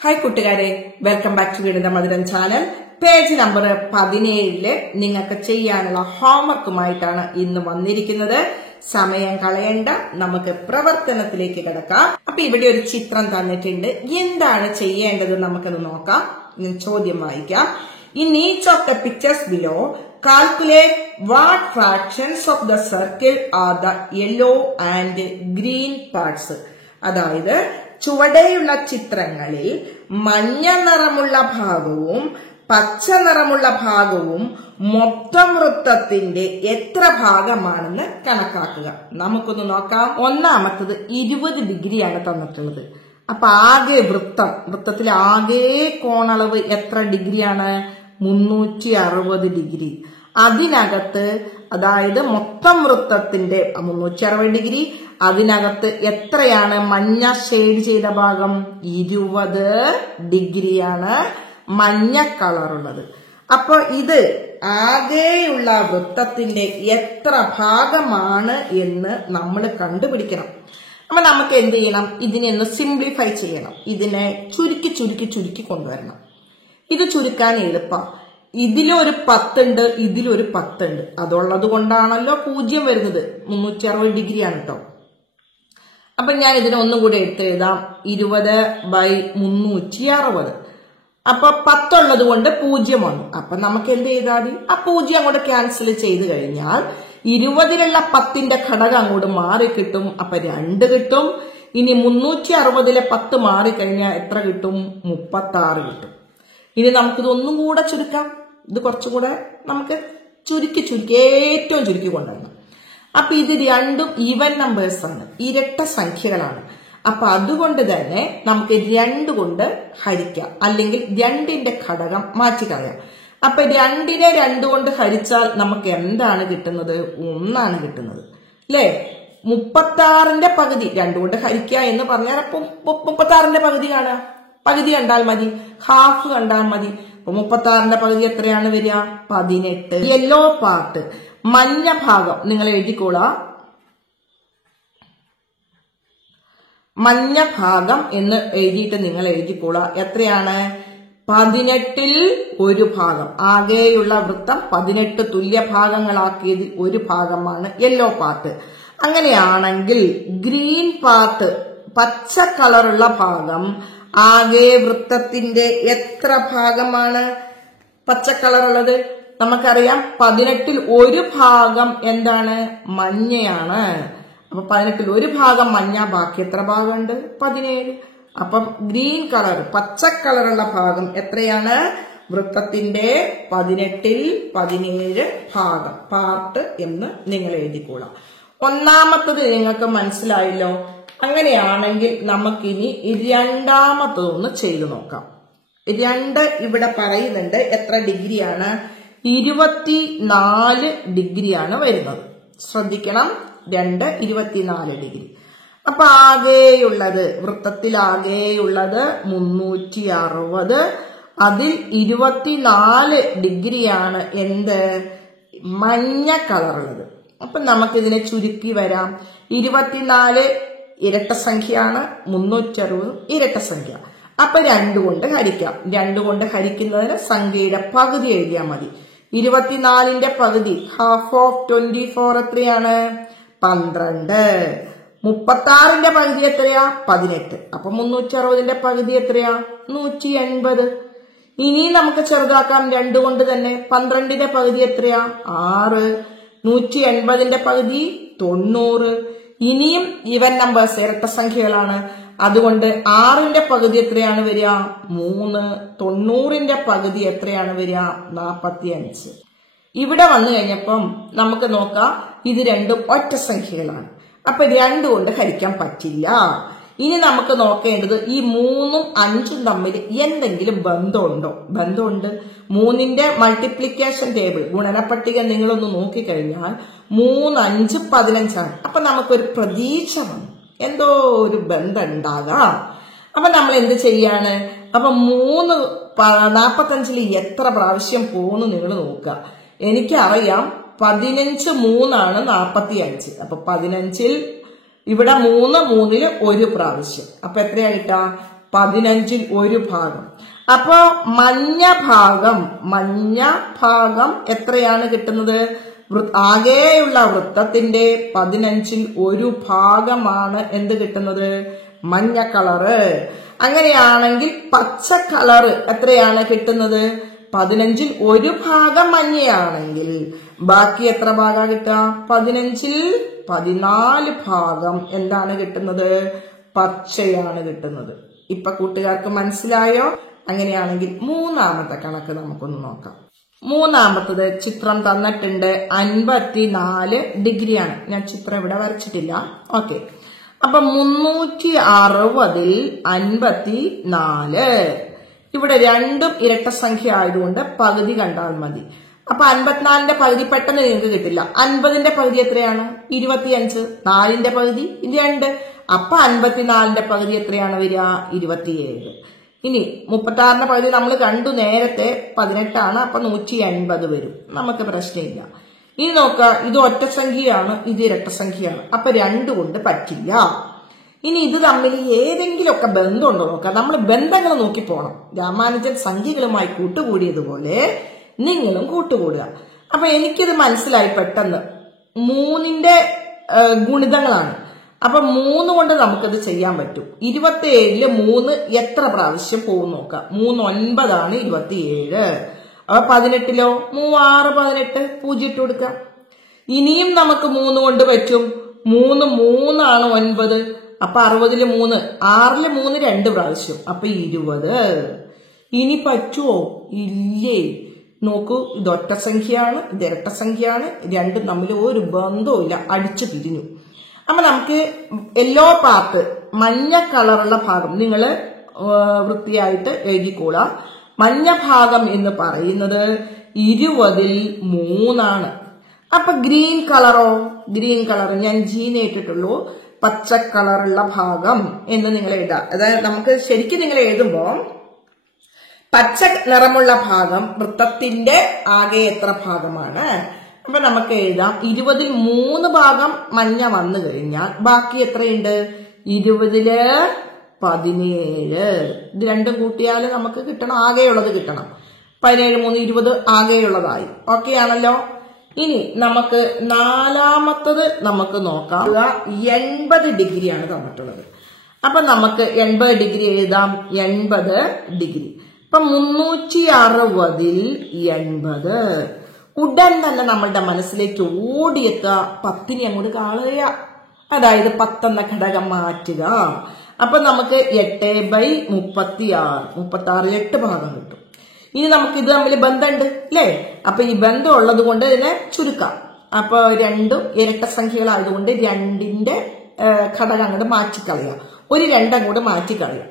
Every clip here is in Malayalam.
ഹായ് കൂട്ടുകാരെ, വെൽക്കം ബാക്ക് ടു ഗണിത മധുരം ചാനൽ. പേജ് നമ്പർ 17 നിങ്ങൾക്ക് ചെയ്യാനുള്ള ഹോംവർക്കുമായിട്ടാണ് ഇന്ന് വന്നിരിക്കുന്നത്. സമയം കളയണ്ട, നമുക്ക് പ്രവർത്തനത്തിലേക്ക് കിടക്കാം. അപ്പൊ ഇവിടെ ഒരു ചിത്രം തന്നിട്ടുണ്ട്. എന്താണ് ചെയ്യേണ്ടത് നമുക്കത് നോക്കാം. ചോദ്യം വായിക്കാം. In each of the pictures below, calculate what fractions of the circle are the yellow and green parts. അതായത് ചുവടെയുള്ള ചിത്രങ്ങളിൽ മഞ്ഞ നിറമുള്ള ഭാഗവും പച്ച നിറമുള്ള ഭാഗവും മൊത്തം വൃത്തത്തിന്റെ എത്ര ഭാഗമാണെന്ന് കണക്കാക്കുക. നമുക്കൊന്ന് നോക്കാം. ഒന്നാമത്തത് 20 ഡിഗ്രിയാണ് തന്നിട്ടുള്ളത്. അപ്പൊ ആകെ വൃത്തത്തിൽ ആകെ കോണളവ് എത്ര ഡിഗ്രിയാണ്? 360 ഡിഗ്രി. അതിനകത്ത് അതായത് മൊത്തം വൃത്തത്തിന്റെ 360 ഡിഗ്രി, അതിനകത്ത് എത്രയാണ് മഞ്ഞ ഷെയ്ഡ് ചെയ്ത ഭാഗം? 20 ഡിഗ്രിയാണ് മഞ്ഞ കളറുള്ളത്. അപ്പൊ ഇത് ആകെയുള്ള വൃത്തത്തിന്റെ എത്ര ഭാഗമാണ് എന്ന് നമ്മൾ കണ്ടുപിടിക്കണം. അപ്പൊ നമുക്ക് എന്ത് ചെയ്യണം? ഇതിനെ ഒന്ന് സിംപ്ലിഫൈ ചെയ്യണം. ഇതിനെ ചുരുക്കി കൊണ്ടുവരണം. ഇത് ചുരുക്കാൻ എളുപ്പം. ഇതിലൊരു 10 ഉണ്ട്, ഇതിലൊരു 10 ഉണ്ട്. അതുള്ളത് കൊണ്ടാണല്ലോ 0 വരുന്നത്. 360 ഡിഗ്രിയാണ് കേട്ടോ. അപ്പൊ ഞാൻ ഇതിനെ ഒന്നും കൂടെ എടുത്ത് എഴുതാം. 20/360. അപ്പൊ 10 ഉള്ളത് കൊണ്ട് 0 വന്നു. അപ്പൊ നമുക്ക് എന്ത് ചെയ്താൽ മതി? ആ 0 അങ്ങോട്ട് ക്യാൻസൽ ചെയ്ത് കഴിഞ്ഞാൽ 20ലുള്ള 10ന്റെ ഘടകം അങ്ങോട്ട് മാറി കിട്ടും. അപ്പൊ 2 കിട്ടും. ഇനി 360ലെ 10 മാറിക്കഴിഞ്ഞാൽ എത്ര കിട്ടും? 36 കിട്ടും. ഇനി നമുക്കിത് ഒന്നും കൂടെ ചുരുക്കാം. ഇത് കുറച്ചുകൂടെ നമുക്ക് ചുരുക്കി ഏറ്റവും ചുരുക്കി കൊണ്ടുവരണം. അപ്പൊ ഇത് രണ്ടും ഈവൻ നമ്പേഴ്സ് ആണ്, ഇരട്ട സംഖ്യകളാണ്. അപ്പൊ അതുകൊണ്ട് തന്നെ നമുക്ക് 2 കൊണ്ട് ഹരിക്കാം, അല്ലെങ്കിൽ 2ന്റെ ഘടകം മാറ്റിക്കളയാം. അപ്പൊ 2നെ 2 കൊണ്ട് ഹരിച്ചാൽ നമുക്ക് എന്താണ് കിട്ടുന്നത്? 1 കിട്ടുന്നത് അല്ലേ? 36ന്റെ പകുതി 2 കൊണ്ട് ഹരിക്കുക എന്ന് പറഞ്ഞാൽ 36ന്റെ പകുതി കാണുക. പകുതി കണ്ടാൽ മതി, ഹാഫ് കണ്ടാൽ മതി. അപ്പൊ 36ന്റെ പകുതി എത്രയാണ് വരിക? 18. യെല്ലോ പാർട്ട്, മഞ്ഞ ഭാഗം നിങ്ങൾ എഴുതിക്കോളാം. മഞ്ഞ ഭാഗം എന്ന് എഴുതിയിട്ട് നിങ്ങൾ എഴുതിക്കോളാം. എത്രയാണ്? 18ൽ ഒരു ഭാഗം. ആകെയുള്ള വൃത്തം 18 തുല്യ ഭാഗങ്ങളാക്കിയതിൽ ഒരു ഭാഗമാണ് യെല്ലോ പാർട്ട്. അങ്ങനെയാണെങ്കിൽ ഗ്രീൻ പാർട്ട്, പച്ച കളറുള്ള ഭാഗം ആകെ വൃത്തത്തിന്റെ എത്ര ഭാഗമാണ്? പച്ച കളറുള്ളത് നമുക്കറിയാം. 18ൽ ഒരു ഭാഗം എന്താണ്? മഞ്ഞയാണ്. അപ്പൊ 18ൽ ഒരു ഭാഗം മഞ്ഞ, ബാക്കി എത്ര ഭാഗമുണ്ട്? 17. അപ്പം ഗ്രീൻ കളർ, പച്ച കളറുള്ള ഭാഗം എത്രയാണ്? വൃത്തത്തിന്റെ 18ൽ 17 ഭാഗം, പാർട്ട് എന്ന് നിങ്ങൾ എഴുതിക്കോളാം. ഒന്നാമത്തത് നിങ്ങൾക്ക് മനസ്സിലായല്ലോ. അങ്ങനെയാണെങ്കിൽ നമുക്കിനി രണ്ടാമത്തതൊന്ന് ചെയ്തു നോക്കാം. 2 ഇവിടെ പറയുന്നുണ്ട് എത്ര ഡിഗ്രിയാണ്? 24 ഡിഗ്രിയാണ് വരുന്നത്. ശ്രദ്ധിക്കണം, 2 24 ഡിഗ്രി. അപ്പൊ ആകെയുള്ളത്, വൃത്തത്തിൽ ആകെയുള്ളത് 360. അതിൽ 24 ഡിഗ്രിയാണ് എന്ത്? മഞ്ഞ കളറുള്ളത്. അപ്പൊ നമുക്കിതിനെ ചുരുക്കി വരാം. 24 ഇരട്ട സംഖ്യയാണ്, 360 ഇരട്ട സംഖ്യ. അപ്പൊ 2 കൊണ്ട് ഹരിക്കാം. 2 കൊണ്ട് ഹരിക്കുന്നതിന് സംഖ്യയുടെ പകുതി എഴുതിയാൽ മതി. 24ന്റെ പകുതി, ഹാഫ് ഓഫ് 24 എത്രയാണ്? 12. 36ന്റെ പകുതി എത്രയാ? 18. അപ്പൊ 360ന്റെ പകുതി എത്രയാ? 180. ഇനി നമുക്ക് ചെറുതാക്കാം 2 കൊണ്ട് തന്നെ. 12ന്റെ പകുതി എത്രയാ? 6. 180ന്റെ പകുതി 90. ഇനിയും ഈവൻ നമ്പേഴ്സ്, ഇരട്ട സംഖ്യകളാണ്. അതുകൊണ്ട് 6ന്റെ പകുതി എത്രയാണ് വരിക? 3. 90ന്റെ പകുതി എത്രയാണ് വരിക? 45. ഇവിടെ വന്നു കഴിഞ്ഞപ്പം നമുക്ക് നോക്കാം, ഇത് രണ്ടും ഒറ്റ സംഖ്യകളാണ്. അപ്പൊ 2 കൊണ്ട് ഹരിക്കാൻ പറ്റില്ല. ഇനി നമുക്ക് നോക്കേണ്ടത് ഈ 3ഉം 5ഉം തമ്മിൽ എന്തെങ്കിലും ബന്ധമുണ്ടോ? ബന്ധമുണ്ട്. 3ന്റെ മൾട്ടിപ്ലിക്കേഷൻ ടേബിൾ, ഗുണനപ്പട്ടിക നിങ്ങളൊന്ന് നോക്കിക്കഴിഞ്ഞാൽ 3, 5, 15 അപ്പൊ നമുക്കൊരു പ്രതീക്ഷ വന്നു, എന്തോ ഒരു ബന്ധം ഉണ്ടാകാം. അപ്പൊ നമ്മൾ എന്ത് ചെയ്യാണ്? അപ്പൊ 3 45ൽ എത്ര പ്രാവശ്യം പോകുന്നു നിങ്ങൾ നോക്കുക. എനിക്കറിയാം 15 3 45. അപ്പൊ 15ൽ ഇവിടെ 3 3ൽ ഒരു പ്രാവശ്യം. അപ്പൊ എത്രയാ കിട്ടാ? 15ൽ 1 ഭാഗം. അപ്പൊ മഞ്ഞ ഭാഗം എത്രയാണ് കിട്ടുന്നത്? ആകെയുള്ള വൃത്തത്തിന്റെ 15ൽ 1 ഭാഗമാണ് എന്ത് കിട്ടുന്നത്? മഞ്ഞ കളറ്. അങ്ങനെയാണെങ്കിൽ പച്ച കളറ് എത്രയാണ് കിട്ടുന്നത്? 15ൽ 1 ഭാഗം മഞ്ഞയാണെങ്കിൽ ബാക്കി എത്ര ഭാഗം കിട്ടുക? 15ൽ 14 ഭാഗം എന്താണ് കിട്ടുന്നത്? പച്ചയാണ് കിട്ടുന്നത്. ഇപ്പൊ കൂട്ടുകാർക്ക് മനസ്സിലായോ? അങ്ങനെയാണെങ്കിൽ മൂന്നാമത്തെ കണക്ക് നമുക്കൊന്ന് നോക്കാം. മൂന്നാമത്തത് ചിത്രം തന്നിട്ടുണ്ട്. 54 ഡിഗ്രിയാണ്. ഞാൻ ചിത്രം ഇവിടെ വരച്ചിട്ടില്ല. ഓക്കെ. അപ്പൊ 360ൽ 54. ഇവിടെ രണ്ടും ഇരട്ട സംഖ്യ ആയതുകൊണ്ട് പകുതി കണ്ടാൽ മതി. അപ്പൊ 54ന്റെ പകുതി പെട്ടെന്ന് നിങ്ങൾക്ക് കിട്ടില്ല. 50ന്റെ പകുതി എത്രയാണ്? 25. 4ന്റെ പകുതി 2. അപ്പൊ 54ന്റെ പകുതി എത്രയാണ് വരിക? 27. ഇനി 36ന്റെ പകുതി നമ്മൾ കണ്ടു നേരത്തെ 18 അപ്പൊ 180 വരും. നമുക്ക് പ്രശ്നമില്ല. ഇനി നോക്കുക, ഇത് ഒറ്റ സംഖ്യയാണ്, ഇത് ഇരട്ട സംഖ്യയാണ്. അപ്പൊ 2 കൊണ്ട് പറ്റില്ല. ഇനി ഇത് തമ്മിൽ ഏതെങ്കിലുമൊക്കെ ബന്ധമുണ്ടോ നോക്കാം. നമ്മൾ ബന്ധങ്ങൾ നോക്കി പോകണം. രാമാനുജൻ സംഖ്യകളുമായി കൂട്ടുകൂടിയതുപോലെ നിങ്ങളും കൂട്ടുകൂടുക. അപ്പൊ എനിക്കിത് മനസ്സിലായി പെട്ടെന്ന്. 3ന്റെ ഗുണിതങ്ങളാണ്. അപ്പൊ 3 കൊണ്ട് നമുക്കത് ചെയ്യാൻ പറ്റും. 27ല് 3 എത്ര പ്രാവശ്യം പോകും നോക്കാം. 3 9 27. അപ്പൊ 18ലോ 3 6 18 0 ഇട്ട് കൊടുക്കാം. ഇനിയും നമുക്ക് 3 കൊണ്ട് പറ്റും. 3 9. അപ്പൊ 60ല് 3 6ല് 3 2 പ്രാവശ്യം. അപ്പൊ 20. ഇനി പറ്റുമോ? ഇല്ലേ. നോക്കൂ, ഇത് ഒറ്റ സംഖ്യയാണ്, ഇത് ഇരട്ട സംഖ്യയാണ്. രണ്ടും തമ്മിൽ ഒരു ബന്ധവും ഇല്ല, അടിച്ചു പിരിഞ്ഞു. അപ്പൊ നമുക്ക് യെല്ലോ പാർട്ട് മഞ്ഞ കളറുള്ള ഭാഗം നിങ്ങൾ വൃത്തിയായിട്ട് എഴുതിക്കോളാം. മഞ്ഞ ഭാഗം എന്ന് പറയുന്നത് 20ൽ 3. അപ്പൊ ഗ്രീൻ കളറോ? ഗ്രീൻ കളർ ഞാൻ ജീനെ ഇട്ടിട്ടുള്ളൂ. പച്ച കളറുള്ള ഭാഗം എന്ന് നിങ്ങൾ എഴുതാം. അതായത് നമുക്ക് ശരിക്കും നിങ്ങൾ എഴുതുമ്പോ പച്ച നിറമുള്ള ഭാഗം വൃത്തത്തിന്റെ ആകെ എത്ര ഭാഗമാണ്? അപ്പൊ നമുക്ക് എഴുതാം 20ൽ 3 ഭാഗം മഞ്ഞ വന്നു കഴിഞ്ഞാൽ ബാക്കി എത്രയുണ്ട്? 20ല് 17. ഇത് രണ്ടും കൂട്ടിയാൽ നമുക്ക് കിട്ടണം, ആകെയുള്ളത് കിട്ടണം. 17 3 20 ആകെയുള്ളതായി. ഓക്കെ ആണല്ലോ. ഇനി നമുക്ക് നാലാമത്തത് നമുക്ക് നോക്കാം. 80 ഡിഗ്രിയാണ് തന്നിട്ടുള്ളത്. അപ്പൊ നമുക്ക് 80 ഡിഗ്രി എഴുതാം. 80 ഡിഗ്രി. അപ്പൊ 360ൽ 80. ഉടൻ തന്നെ നമ്മളുടെ മനസ്സിലേക്ക് ഓടിയെത്തുക 10നെ അങ്ങോട്ട് കളയുക. അതായത് 10 എന്ന ഘടകം മാറ്റുക. അപ്പൊ നമുക്ക് 8/36. 36ൽ 8 ഭാഗം കിട്ടും. ഇനി നമുക്ക് ഇത് തമ്മിൽ ബന്ധമുണ്ട് അല്ലേ? അപ്പൊ ഈ ബന്ധം ഉള്ളത് കൊണ്ട് ഇതിനെ ചുരുക്കാം. അപ്പൊ രണ്ടും ഇരട്ട സംഖ്യകളായതുകൊണ്ട് 2ന്റെ ഘടകം അങ്ങോട്ട് മാറ്റിക്കളയുക. ഒരു 2 അങ്ങോട്ട് മാറ്റിക്കളയുക.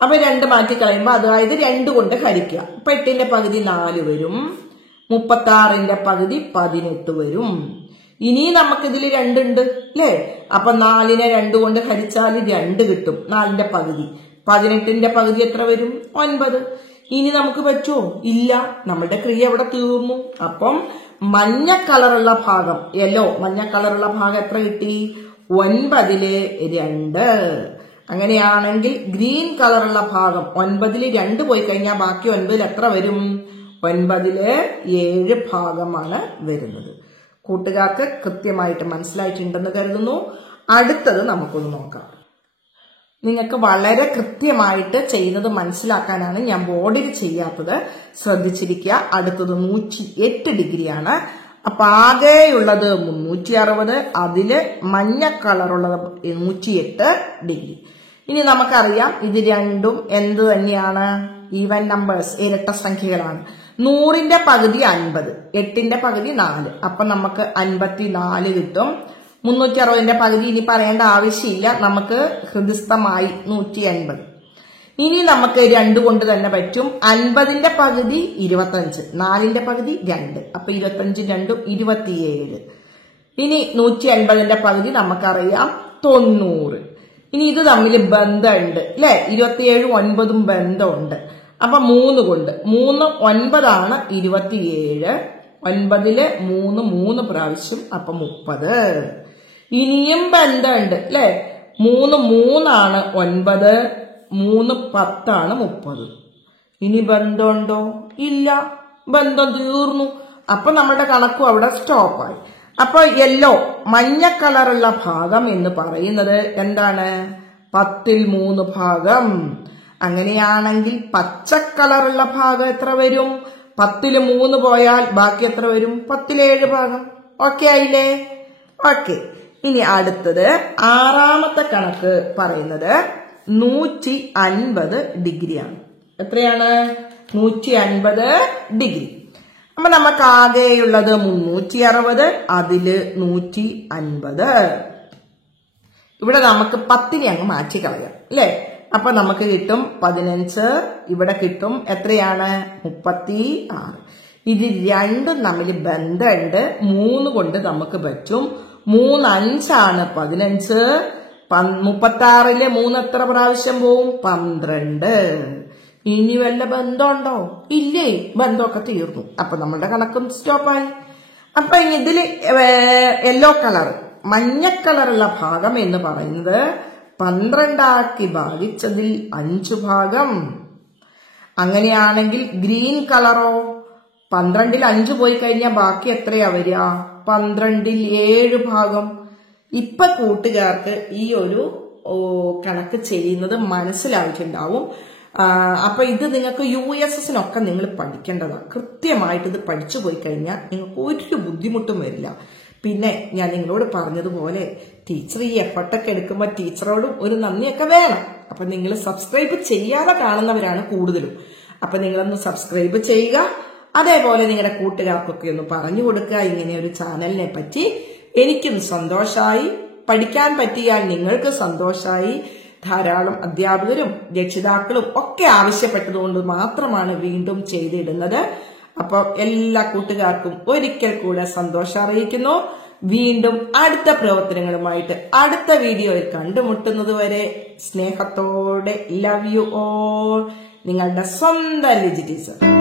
അപ്പൊ 2 മാറ്റിക്കളയുമ്പോ അതായത് 2 കൊണ്ട് ഹരിക്കുക. അപ്പൊ 8ന്റെ പകുതി 4 വരും. 36ന്റെ പകുതി 18 വരും. ഇനി നമുക്കിതിൽ 2 ഉണ്ട് അല്ലേ? അപ്പൊ 4നെ 2 കൊണ്ട് ഹരിച്ചാൽ 2 കിട്ടും. 4ന്റെ പകുതി 18ന്റെ പകുതി എത്ര വരും? 9. ഇനി നമുക്ക് പറ്റുമോ? ഇല്ല. നമ്മുടെ ക്രിയ ഇവിടെ തീർന്നു. അപ്പം മഞ്ഞ കളറുള്ള ഭാഗം, യെല്ലോ മഞ്ഞ കളറുള്ള ഭാഗം എത്ര കിട്ടി? 9ല് 2. അങ്ങനെയാണെങ്കിൽ ഗ്രീൻ കളറുള്ള ഭാഗം 9ല് 2 പോയി കഴിഞ്ഞാൽ ബാക്കി 9ൽ എത്ര വരും? 9ല് 7 ഭാഗമാണ് വരുന്നത്. കൂട്ടുകാർക്ക് കൃത്യമായിട്ട് മനസ്സിലായിട്ടുണ്ടെന്ന് കരുതുന്നു. അടുത്തത് നമുക്കൊന്ന് നോക്കാം. നിങ്ങൾക്ക് വളരെ കൃത്യമായിട്ട് ചെയ്യുന്നത് മനസ്സിലാക്കാനാണ് ഞാൻ ബോർഡിൽ ചെയ്യാത്തത്. ശ്രദ്ധിച്ചിരിക്കുക. അടുത്തത് 108 ഡിഗ്രിയാണ്. അപ്പൊ ആകെയുള്ളത് 360. അതില് മഞ്ഞ കളറുള്ളത് 108 ഡിഗ്രി. ഇനി നമുക്കറിയാം ഇത് രണ്ടും എന്ത് തന്നെയാണ്? ഈവൻ നമ്പേഴ്സ്, ഇരട്ട സംഖ്യകളാണ്. 100ന്റെ പകുതി 50, 8ന്റെ പകുതി 4. അപ്പൊ നമുക്ക് 54 കിട്ടും. 360ന്റെ പകുതി ഇനി പറയേണ്ട ആവശ്യമില്ല, നമുക്ക് ഹൃദയസ്ഥമായി 180. ഇനി നമുക്ക് 2 കൊണ്ട് തന്നെ പറ്റും. 50ന്റെ പകുതി 25, 4ന്റെ പകുതി 2. അപ്പൊ 25 2 27. ഇനി 180ന്റെ പകുതി നമുക്കറിയാം 90. ഇനി ഇത് തമ്മിൽ ബന്ധമുണ്ട് അല്ലെ? 27 9 ബന്ധമുണ്ട്. അപ്പൊ 3 കൊണ്ട് 3 9 27. 9ല് 3 പ്രാവശ്യം. അപ്പൊ 30. ഇനിയും ബന്ധമുണ്ട് അല്ലെ? 3 9. 3 10 30. ഇനി ബന്ധമുണ്ടോ? ഇല്ല, ബന്ധം തീർന്നു. അപ്പൊ നമ്മുടെ കണക്കും അവിടെ സ്റ്റോപ്പായി. അപ്പൊ യെല്ലോ മഞ്ഞ കളറുള്ള ഭാഗം എന്ന് പറയുന്നത് എന്താണ്? 10ൽ 3 ഭാഗം. അങ്ങനെയാണെങ്കിൽ പച്ച കളറുള്ള ഭാഗം എത്ര വരും? 10ൽ 3 പോയാൽ ബാക്കി എത്ര വരും? 10ൽ 7 ഭാഗം. ഓക്കെ ആയില്ലേ? ഓക്കെ. ഇനി അടുത്തത് 6ാമത്തെ കണക്ക് പറയുന്നത് 150 ഡിഗ്രിയാണ്. എത്രയാണ്? 150 ഡിഗ്രി. അപ്പൊ നമുക്ക് ആകെയുള്ളത് 360, അതില് 150. ഇവിടെ നമുക്ക് 10നെ അങ്ങ് മാറ്റി കളയാം അല്ലെ? അപ്പൊ നമുക്ക് കിട്ടും 15. ഇവിടെ കിട്ടും എത്രയാണ്? 36. ഇത് രണ്ടും തമ്മിൽ ബന്ധമുണ്ട്. 3 കൊണ്ട് നമുക്ക് പറ്റും. 3 5 ആണ് 15. 36ലെ 3 എത്ര പ്രാവശ്യം പോവും? 12. ഇനി വല്ല ബന്ധമുണ്ടോ? ഇല്ലേ, ബന്ധമൊക്കെ തീർന്നു. അപ്പൊ നമ്മുടെ കണക്കും സ്റ്റോപ്പായി. അപ്പൊ ഇതില് യെല്ലോ കളർ മഞ്ഞ കളറുള്ള ഭാഗം എന്ന് പറയുന്നത് 12 ഭാഗിച്ചതിൽ 5 ഭാഗം. അങ്ങനെയാണെങ്കിൽ ഗ്രീൻ കളറോ? 12ൽ 5 പോയി കഴിഞ്ഞാൽ ബാക്കി എത്രയാ വരിക? 12ൽ 7 ഭാഗം. ഇപ്പൊ കൂട്ടുകാർക്ക് ഈ ഒരു കണക്ക് ചെയ്യുന്നത് മനസ്സിലായിട്ടുണ്ടാവും. അപ്പൊ ഇത് നിങ്ങൾക്ക് USSനൊക്കെ നിങ്ങൾ പഠിക്കേണ്ടതാണ്. കൃത്യമായിട്ട് ഇത് പഠിച്ചു പോയി കഴിഞ്ഞാൽ നിങ്ങൾക്ക് ഒരു ബുദ്ധിമുട്ടും വരില്ല. പിന്നെ ഞാൻ നിങ്ങളോട് പറഞ്ഞതുപോലെ ടീച്ചർ ഈ എഫർട്ടൊക്കെ എടുക്കുമ്പോൾ ടീച്ചറോടും ഒരു നന്ദിയൊക്കെ വേണം. അപ്പൊ നിങ്ങൾ സബ്സ്ക്രൈബ് ചെയ്യാതെ കാണുന്നവരാണ് കൂടുതലും. അപ്പൊ നിങ്ങളൊന്ന് സബ്സ്ക്രൈബ് ചെയ്യുക. അതേപോലെ നിങ്ങളുടെ കൂട്ടുകാർക്കൊക്കെ ഒന്ന് പറഞ്ഞു കൊടുക്കുക ഇങ്ങനെ ഒരു ചാനലിനെ പറ്റി. എനിക്കും സന്തോഷമായി, പഠിക്കാൻ പറ്റിയാൽ നിങ്ങൾക്ക് സന്തോഷമായി. ധാരാളം അധ്യാപകരും രക്ഷിതാക്കളും ഒക്കെ ആവശ്യപ്പെട്ടതുകൊണ്ട് മാത്രമാണ് വീണ്ടും ചെയ്തിടുന്നത്. അപ്പൊ എല്ലാ കൂട്ടുകാർക്കും ഒരിക്കൽ കൂടെ സന്തോഷം അറിയിക്കുന്നു. വീണ്ടും അടുത്ത പ്രവർത്തനങ്ങളുമായിട്ട് അടുത്ത വീഡിയോയിൽ കണ്ടുമുട്ടുന്നത് വരെ സ്നേഹത്തോടെ ലവ് യു ഓൾ. നിങ്ങളുടെ സ്വന്തം ലിജി ടീച്ചർ.